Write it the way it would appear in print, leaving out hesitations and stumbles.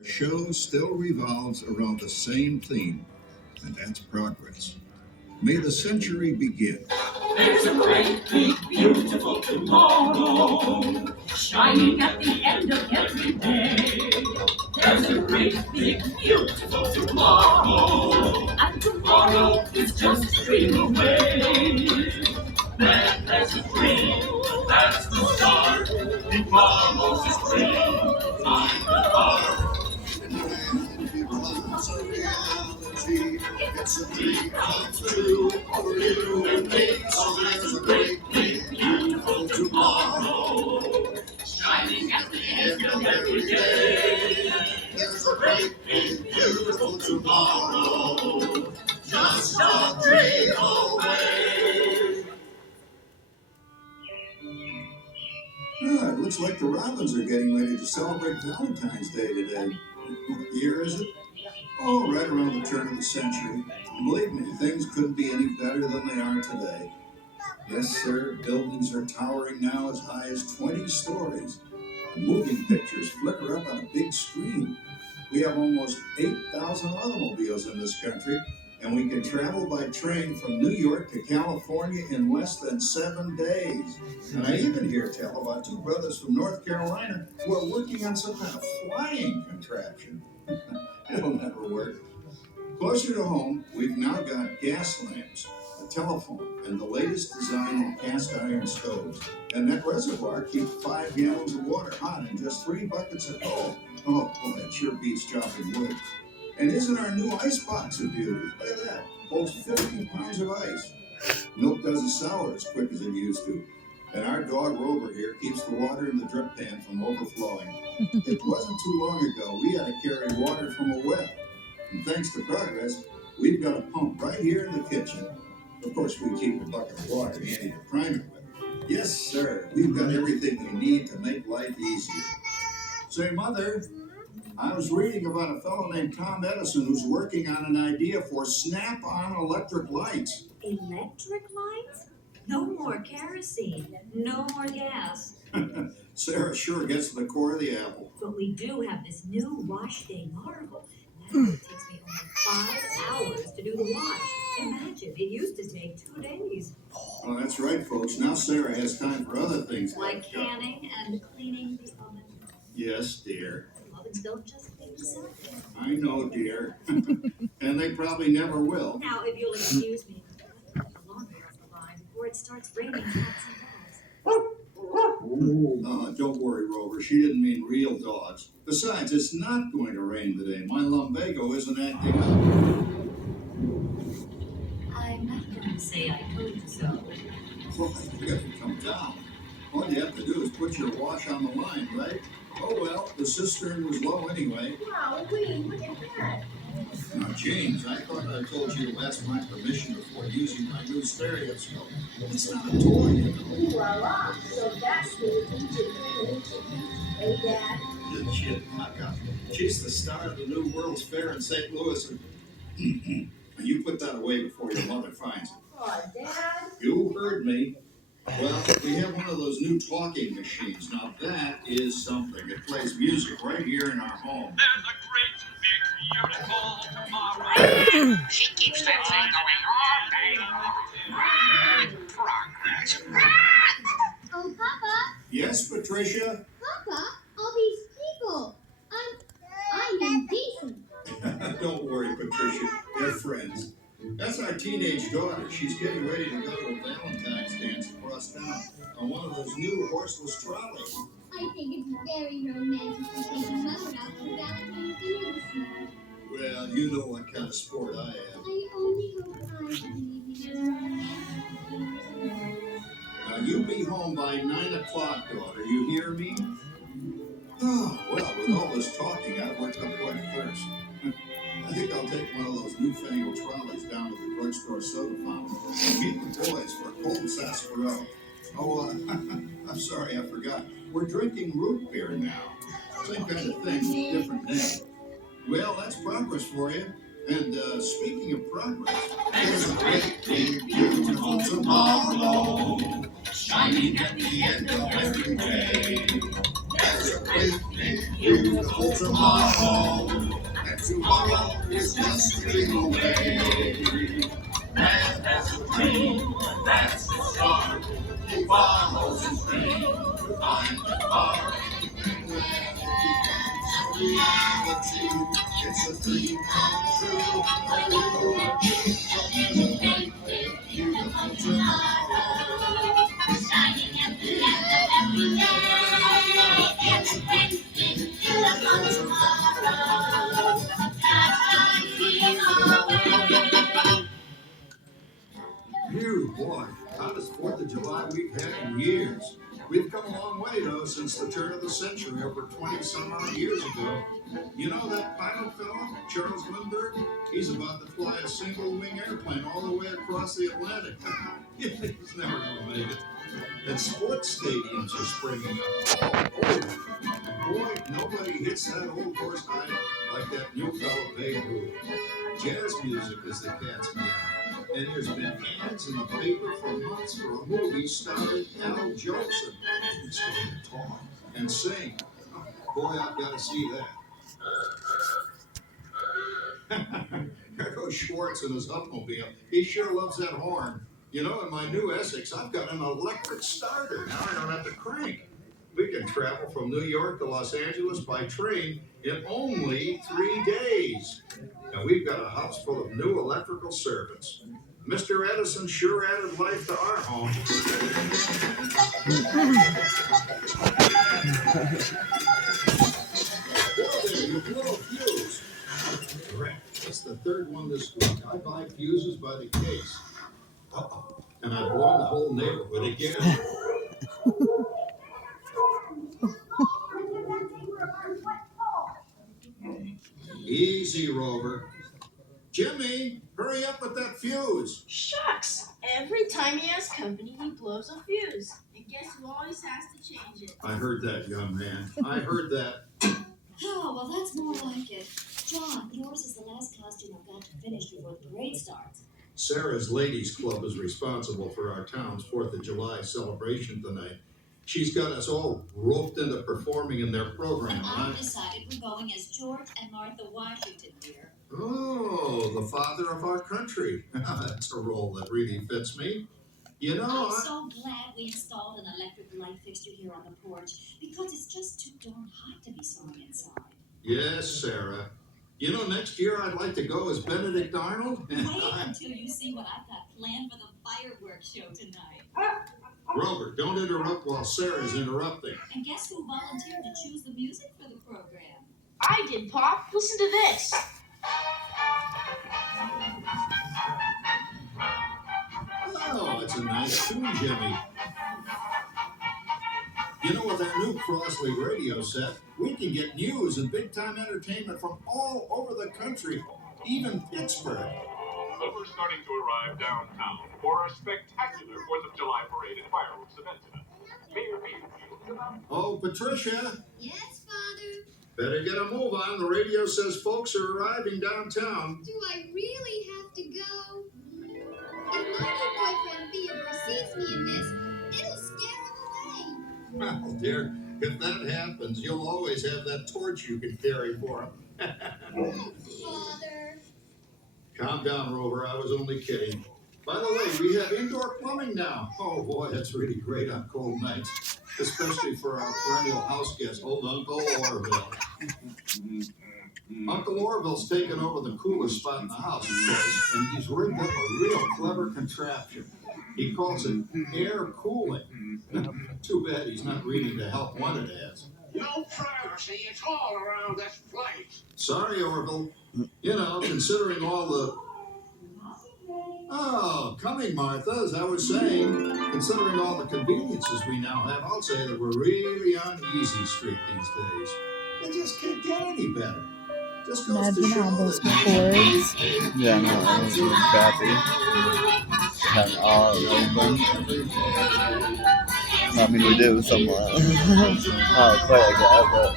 The show still revolves around the same theme, and that's progress. May the century begin. There's a great, big, beautiful tomorrow, shining at the end of every day. There's a great, big, beautiful tomorrow, and tomorrow is just a dream away. When there's a dream, that's the start. It follows this dream, time apart. It's a reality, it's a dream come true for you and me. So there's a great, big, beautiful tomorrow, shining at the end of every day. There's a great, big, beautiful tomorrow, just a dream away. It looks like the Robins are getting ready to celebrate Valentine's Day today. What year is it? Oh, right around the turn of the century. And believe me, things couldn't be any better than they are today. Yes, sir, buildings are towering now as high as 20 stories. The moving pictures flicker up on a big screen. We have almost 8,000 automobiles in this country, and we can travel by train from New York to California in less than 7 days. And I even hear tell about two brothers from North Carolina who are working on some kind of flying contraption. It'll never work. Closer to home, we've now got gas lamps, a telephone, and the latest design in cast iron stoves. And that reservoir keeps 5 gallons of water hot in just 3 buckets of coal. Oh, boy, that sure beats chopping wood. And isn't our new ice box a beauty? Look at that. Holds 50 pounds of ice. Milk doesn't sour as quick as it used to. And our dog Rover here keeps the water in the drip pan from overflowing. It wasn't too long ago we had to carry water from a well. And thanks to progress, we've got a pump right here in the kitchen. Of course, we keep a bucket of water handy to prime it with. Yes, sir, we've got everything we need to make life easier. Say, Mother, I was reading about a fellow named Tom Edison who's working on an idea for snap-on electric lights. Electric lights? No more kerosene, no more gas. Sarah sure gets to the core of the apple. But we do have this new wash day marvel. Now it takes me only 5 hours to do the wash. Imagine, it used to take 2 days. Oh, that's right, folks. Now Sarah has time for other things like canning and cleaning the oven. Yes, dear. Ovens don't just clean themselves. I know, dear. And they probably never will. Now, if you'll excuse me, the laundry has to line before it starts raining cats and dogs. Don't worry, Rover. She didn't mean real dogs. Besides, it's not going to rain today. My lumbago isn't acting up. I'm not going to say I told you so. Well, you got to come down. All you have to do is put your wash on the line, right? Oh, well, the cistern was low anyway. Wow, wait, look at that. Now, James, I thought I told you to ask my permission before using my new stereoscope. It's not a toy, you know. Ooh la la. So that's what you do. Hey, Dad. Good shit, Maka. She's the star of the new World's Fair in St. Louis. And you put that away before your mother finds it. Oh, Dad. You heard me. Well, we have one of those new talking machines. Now, that is something. It plays music right here in our home. There's a great, big, beautiful tomorrow. She keeps that thing going all day long. Progress. Oh, Papa, Yes, Patricia? Papa, all these people. I'm indecent. Don't worry, Patricia. They're friends. That's our teenage daughter. She's getting ready to go to a Valentine's dance across town on one of those new horseless trolleys. I think it's very romantic to take a mother out for Valentine's Day this year. Well, you know what kind of sport I am. I only hope I can leave you. Now, you be home by 9 o'clock, daughter. You hear me? Oh, well, with all this talking, I've worked up quite a thirst. I think I'll take one of those newfangled trolleys down to the drugstore soda fountain and meet the boys for a cold sarsaparilla. Oh, I'm sorry, I forgot. We're drinking root beer now. Same kind of thing, different name. Well, that's progress for you. And speaking of progress, There's a great, big, beautiful tomorrow, shining at the end of every day. There's There's a great big beautiful tomorrow, and tomorrow is just a dream away. Man has a dream, that's the start. He follows his dream to find the bar. And when it becomes a reality, it's a dream come true. There's a great big beautiful tomorrow, shining at the end of every day. It's a great big beautiful tomorrow. That's our dream away. Phew, boy, hottest 4th of July we've had in years. We've come a long way, though, since the turn of the century, over 20-some-odd years ago. You know that pilot fella, Charles Lindbergh? He's about to fly a single-wing airplane all the way across the Atlantic. He's never going to make it. And sports stadiums are springing up. Oh, boy, nobody hits that old horse high like that new fella Babe Ruth. Jazz music is the cat's meow. And there's been ads in the paper for months for a movie starring Al Jolson. He's going to talk and sing. Boy, I've got to see that. There goes Schwartz in his Upmobile. He sure loves that horn. You know, in my new Essex, I've got an electric starter. Now I don't have to crank. We can travel from New York to Los Angeles by train in only 3 days. And we've got a house full of new electrical servants. Mr. Edison sure added life to our home. Well, there, you blew a fuse. Correct. That's the 3rd one this week. I buy fuses by the case. Uh-oh. And I've blown the whole neighborhood again. Easy, Rover. Jimmy, hurry up with that fuse. Shucks! Every time he has company, he blows a fuse. And guess who always has to change it? I heard that, young man. I heard that. Oh, well, that's more like it. John, yours is the last costume I've got to finish before the parade starts. Sarah's Ladies Club is responsible for our town's 4th of July celebration tonight. She's got us all roped into performing in their program. And I've decided we're going as George and Martha Washington, dear. Oh, the father of our country. That's a role that really fits me. You know, I'm so glad we installed an electric light fixture here on the porch, because it's just too darn hot to be sewing inside. Yes, Sarah. You know, next year I'd like to go as Benedict Arnold. Wait until you see what I've got planned for the fireworks show tonight. Robert, don't interrupt while Sarah's interrupting. And guess who volunteered to choose the music for the program? I did, Pop. Listen to this. Oh, it's a nice tune, Jimmy. You know, with our new Crossley radio set, we can get news and big-time entertainment from all over the country, even Pittsburgh. But we're starting to arrive downtown for a spectacular 4th of July parade and fireworks event tonight. Mayor Beaverfield. Oh, Patricia, Yes, Father. better get a move on. The radio says folks are arriving downtown. Do I really have to go? If my new boyfriend Theodore sees me in this, it'll scare him away. Well, dear, if that happens, you'll always have that torch you can carry for him. Oh, Father. Calm down, Rover. I was only kidding. By the way, we have indoor plumbing now. Oh, boy, that's really great on cold nights, especially for our perennial house guest, old Uncle Orville. Uncle Orville's taken over the coolest spot in the house, of course, and he's rigged up a real clever contraption. He calls it air cooling. Too bad he's not reading the help wanted ads. No privacy at all around this place. Sorry, Orville. You know, considering all the... Oh, coming, Martha, as I was saying, considering all the conveniences we now have, I'll say that we're really on easy street these days. It just can't get any better. Just goes to Imagine show all those that... cords. Yeah, no, it was crappy. Having all open. I mean, we do somewhat. Not quite like that, but.